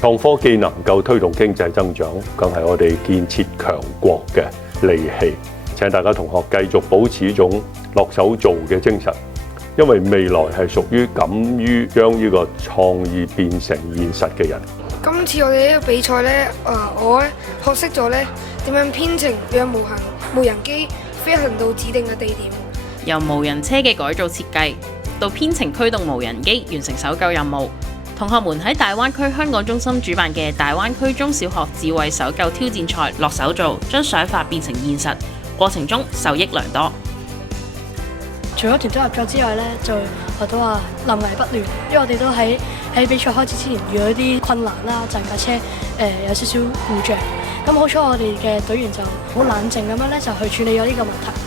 創科技能夠推動經濟增長，更係我哋建設強國嘅利器。請大家同學繼續保持呢種落手做嘅精神，因為未來係屬於敢於將呢個創意變成現實嘅人。今次我哋呢個比賽呢，我學識咗呢點樣編程，讓無人機飛行到指定嘅地點。由無人車嘅改造設計到編程驅動無人機完成搜救任務。同學們喺大灣區香港中心主辦嘅大灣區中小學智慧搜救挑戰賽落手做，將想法變成現實，過程中受益良多。除咗團隊合作之外咧，就學到話臨危不亂，因為我哋都喺比賽開始之前遇到啲困難啦，就係架車有少少故障。咁好彩我哋嘅隊員就好冷靜咁樣咧，就去處理咗呢個問題。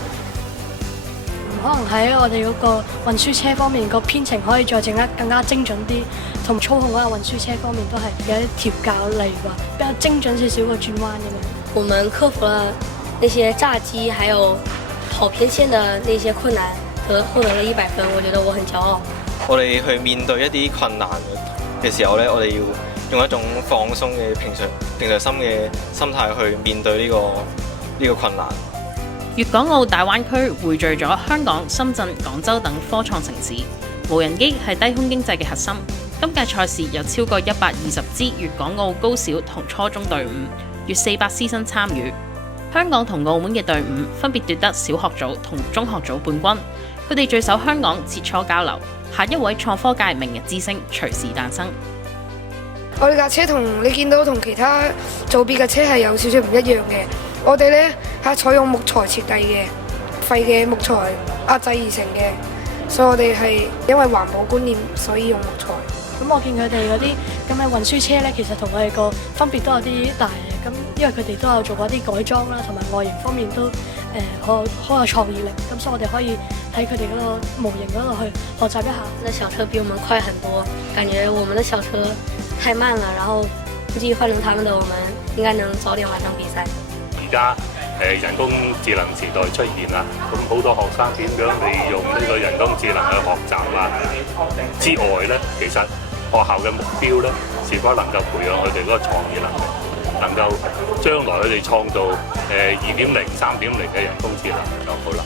可能喺我哋嗰個運輸車方面個編程可以再整得更加精準啲，同操控嗰個運輸車方面都係有啲調教，例如話比較精準少少個轉彎咁樣。我們克服了那些炸機，還有跑偏線的那些困難，獲得了100分，我覺得我很驕傲。我哋去面對一啲困難嘅時候咧，我哋要用一種放鬆嘅平常心嘅心態去面對呢個困難。粵港澳大灣區匯聚咗香港、深圳、廣州等科創城市，無人機係低空經濟嘅核心。今屆賽事有超過120支粵港澳高小同初中隊伍，約400師生參與。香港同澳門嘅隊伍分別奪得小學組同中學組冠軍，佢哋聚首香港切磋交流，下一位創科界明日之星隨時誕生。我哋架車同你見到同其他組別嘅車係有少少唔一樣嘅。我哋呢係採用木材設計嘅，廢嘅木材壓製而成嘅，所以我哋係因為環保觀念，所以用木材。咁我見佢哋嗰啲咁嘅運輸車咧，其實同我哋個分別都有啲大嘅。咁因為佢哋都有做過啲改裝啦，同埋外形方面都好有創意力。咁所以我哋可以喺佢哋嗰個模型嗰度去學習一下。那小車比我們快很多，感覺我們的小車太慢了，然後估計換成他們的，我們應該能早點完成比賽。而家人工智能時代出現啦，咁好多學生點樣利用呢個人工智能去學習啊之外呢，其實學校嘅目標呢，是否能夠培養佢哋嗰個創意能力，能夠將來佢哋創造2.0、3.0嘅人工智能就好啦。